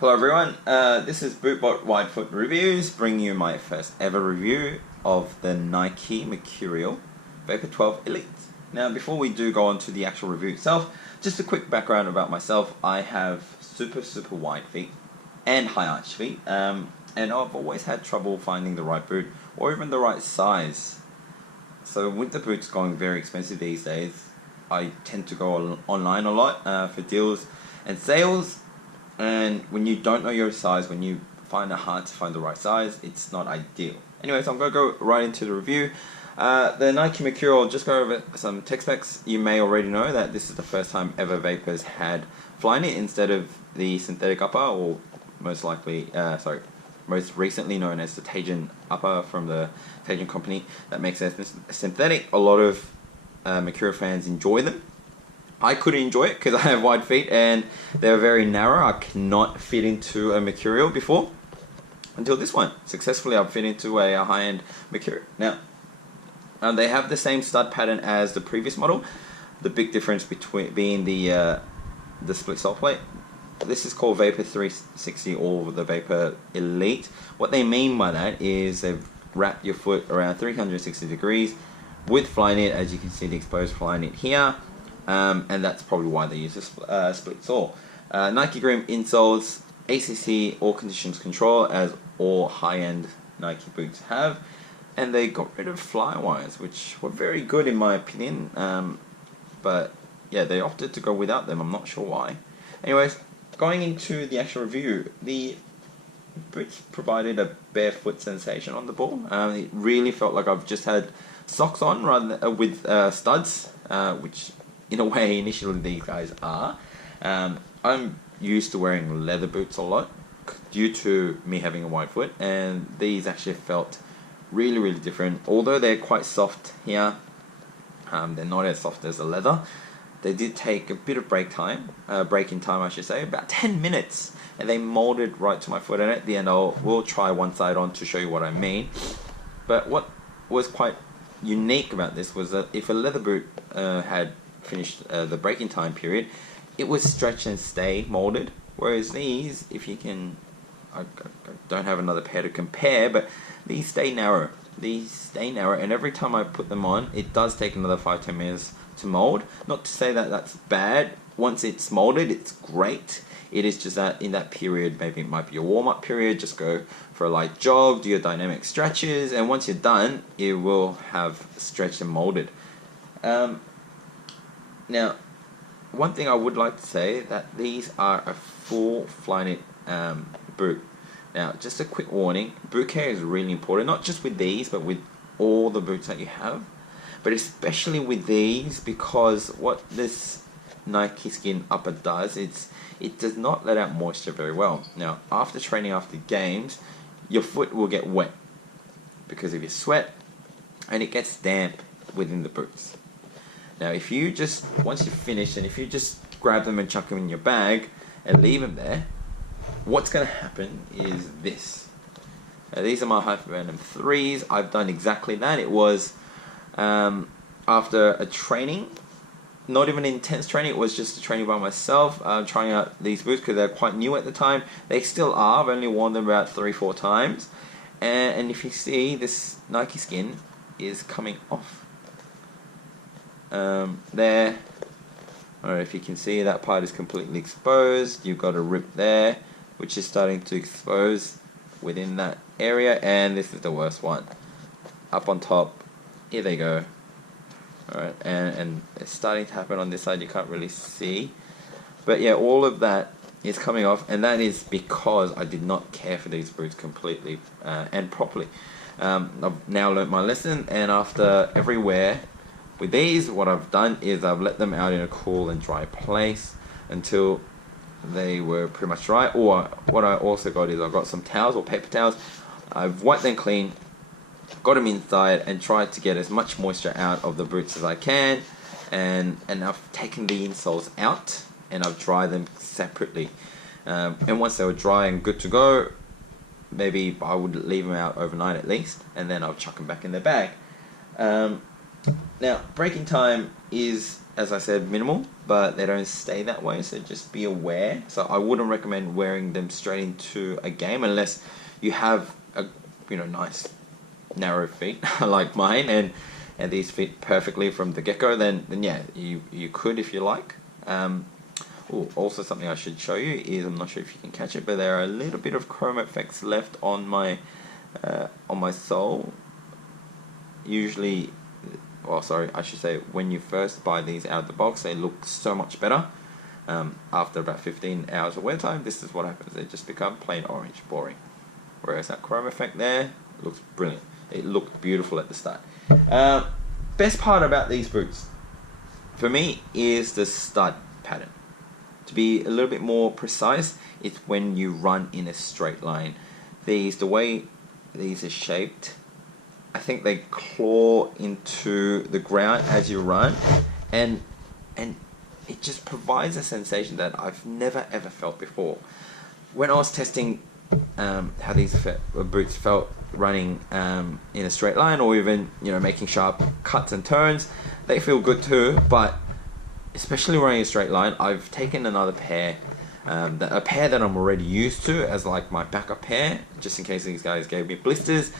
Hello everyone, this is Bootbot Widefoot Reviews, bringing you my first ever review of the Nike Mercurial Vapor 12 Elite. Now before we do go on to the actual review itself, just a quick background about myself. I have super wide feet and high arch feet, and I've always had trouble finding the right boot or even the right size. So with the boots going very expensive these days, I tend to go online a lot for deals and sales. And when you don't know your size, when you find it hard to find the right size, it's not ideal. Anyways, I'm going to go right into the review. The Nike Mercurial, just go over some tech specs. You may already know that this is the first time ever Vapors had Flyknit instead of the synthetic upper, or most recently known as the Tajin upper from the Tajin company that makes it synthetic. A lot of Mercurial fans enjoy them. I couldn't enjoy it because I have wide feet and they're very narrow. I cannot fit into a Mercurial before, until this one. Successfully I've fit into a high-end Mercurial. Now, they have the same stud pattern as the previous model. The big difference between being the split sole plate. This is called Vapor 360 or the Vapor Elite. What they mean by that is they've wrapped your foot around 360 degrees with Flyknit, as you can see the exposed Flyknit here. And that's probably why they use a split sole. Nike Green insoles, ACC all conditions control, as all high-end Nike boots have, and they got rid of fly wires, which were very good in my opinion. But yeah, they opted to go without them. I'm not sure why. Anyways, going into the actual review, the boots provided a barefoot sensation on the ball. It really felt like I've just had socks on rather than, with studs, which in a way initially these guys are. I'm used to wearing leather boots a lot due to me having a wide foot, and these actually felt really different. Although they're quite soft here, they're not as soft as the leather. They did take a bit of break-in time I should say, about 10 minutes, and they molded right to my foot, and at the end we'll try one side on to show you what I mean. But what was quite unique about this was that if a leather boot had finished the break-in time period, it was stretch and stay molded, whereas these, if you can, I don't have another pair to compare, but these stay narrow, and every time I put them on, it does take another 5-10 minutes to mold. Not to say that that's bad. Once it's molded, it's great. It is just that in that period, maybe it might be a warm-up period, just go for a light jog, do your dynamic stretches, and once you're done, it will have stretched and molded. Now, one thing I would like to say that these are a full Flyknit boot. Now, just a quick warning, boot care is really important, not just with these, but with all the boots that you have. But especially with these, because what this Nike Skin upper does, it does not let out moisture very well. Now, after training, after games, your foot will get wet because of your sweat, and it gets damp within the boots. Now, if you just, once you've finished, and if you just grab them and chuck them in your bag and leave them there, what's going to happen is this. Now, these are my Hypervenom 3s. I've done exactly that. It was after a training, not even intense training, it was just a training by myself, trying out these boots because they're quite new at the time. They still are. I've only worn them about 3-4 times. And if you see, this Nike Skin is coming off. There, I don't know if you can see, that part is completely exposed. You've got a rip there, which is starting to expose within that area, and this is the worst one. Up on top, here they go. Alright, and it's starting to happen on this side, you can't really see. But yeah, all of that is coming off, and that is because I did not care for these boots completely and properly. I've now learnt my lesson, and after every wear, with these, what I've done is I've let them out in a cool and dry place until they were pretty much dry. Or what I also got is I've got some towels or paper towels. I've wiped them clean, got them inside, and tried to get as much moisture out of the boots as I can. And I've taken the insoles out and I've dried them separately. And once they were dry and good to go, maybe I would leave them out overnight at least, and then I'll chuck them back in their bag. Now, breaking time is as I said, minimal, but they don't stay that way, so just be aware. So I wouldn't recommend wearing them straight into a game unless you have a nice narrow feet like mine, and these fit perfectly from the get-go. Then yeah, you could if you like. Also something I should show you is, I'm not sure if you can catch it, but there are a little bit of chrome effects left on my sole. Usually, well, sorry, I should say, when you first buy these out of the box, they look so much better. After about 15 hours of wear time, this is what happens. They just become plain orange, boring. Whereas that chrome effect there looks brilliant. It looked beautiful at the start. Best part about these boots, for me, is the stud pattern. To be a little bit more precise, it's when you run in a straight line. The way these are shaped, I think they claw into the ground as you run, and it just provides a sensation that I've never ever felt before. When I was testing how these boots felt running in a straight line, or even making sharp cuts and turns, they feel good too. But especially running a straight line, I've taken another pair, a pair that I'm already used to as like my backup pair, just in case these guys gave me blisters,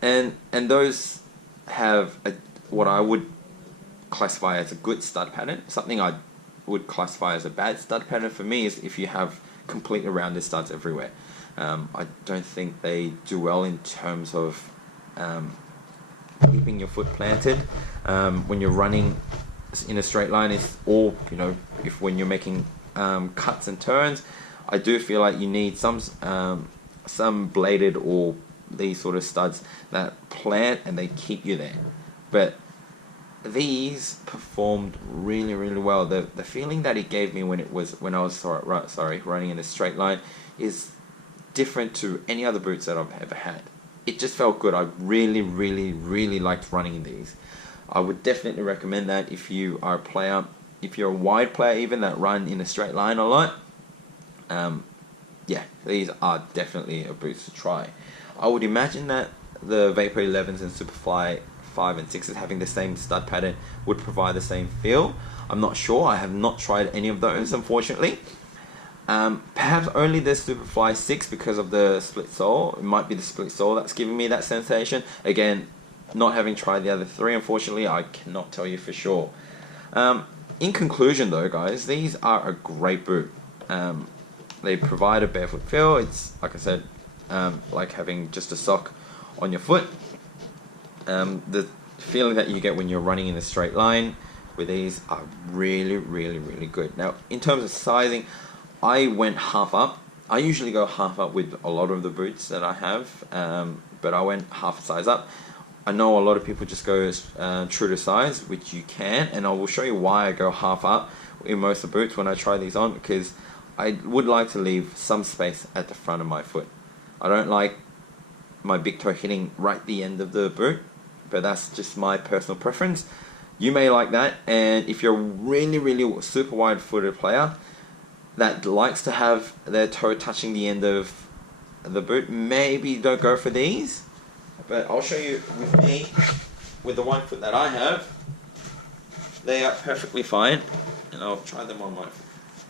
and those have what I would classify as a good stud pattern. Something I would classify as a bad stud pattern for me is if you have completely rounded studs everywhere. I don't think they do well in terms of keeping your foot planted when you're running in a straight line. It's all, if when you're making cuts and turns, I do feel like you need some bladed or these sort of studs that plant and they keep you there. But these performed really, really well. The feeling that it gave me when I was running in a straight line is different to any other boots that I've ever had. It just felt good. I really, really, really liked running in these. I would definitely recommend that if you are a player, if you're a wide player even, that run in a straight line a lot. Yeah, these are definitely a boot to try. I would imagine that the Vapor 11s and Superfly 5 and 6s having the same stud pattern would provide the same feel. I'm not sure. I have not tried any of those, unfortunately. Perhaps only the Superfly 6 because of the split sole. It might be the split sole that's giving me that sensation. Again, not having tried the other three, unfortunately, I cannot tell you for sure. In conclusion though, guys, these are a great boot. They provide a barefoot feel. It's, like I said, like having just a sock on your foot. The feeling that you get when you're running in a straight line with these are really, really, really good. Now, in terms of sizing, I went half up. I usually go half up with a lot of the boots that I have, but I went half a size up. I know a lot of people just go true to size, which you can, and I will show you why I go half up in most of the boots when I try these on, because I would like to leave some space at the front of my foot. I don't like my big toe hitting right the end of the boot, but that's just my personal preference. You may like that, and if you're a really, really super wide-footed player that likes to have their toe touching the end of the boot, maybe don't go for these. But I'll show you with me, with the one foot that I have, they are perfectly fine, and I'll try them on my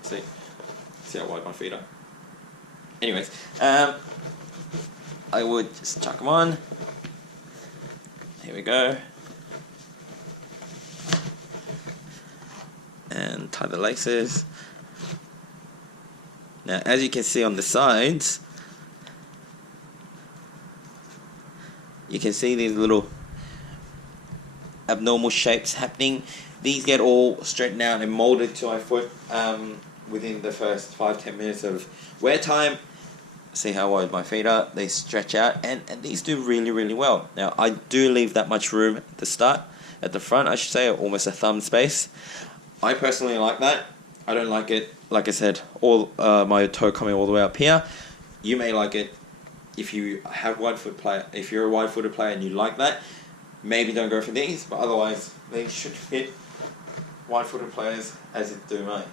foot. See how wide my feet are. Anyways, I would just chuck them on. Here we go. And tie the laces. Now, as you can see on the sides, you can see these little abnormal shapes happening. These get all straightened out and molded to my foot within the first 5-10 minutes of wear time. See how wide my feet are. They stretch out, and these do really, really well. Now, I do leave that much room at the start, at the front, I should say, almost a thumb space. I personally like that. I don't like it, like I said, all my toe coming all the way up here. You may like it. If you have if you're a wide-footed player and you like that, maybe don't go for these, but otherwise they should fit wide-footed players as it do mine.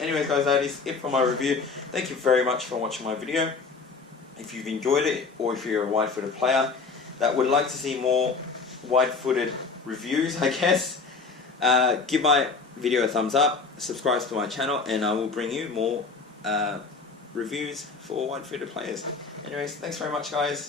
Anyways, guys, that is it for my review. Thank you very much for watching my video. If you've enjoyed it, or if you're a wide-footed player that would like to see more wide-footed reviews, I guess, Give my video a thumbs up, subscribe to my channel, and I will bring you more reviews for wide-footed players. Anyways, thanks very much, guys.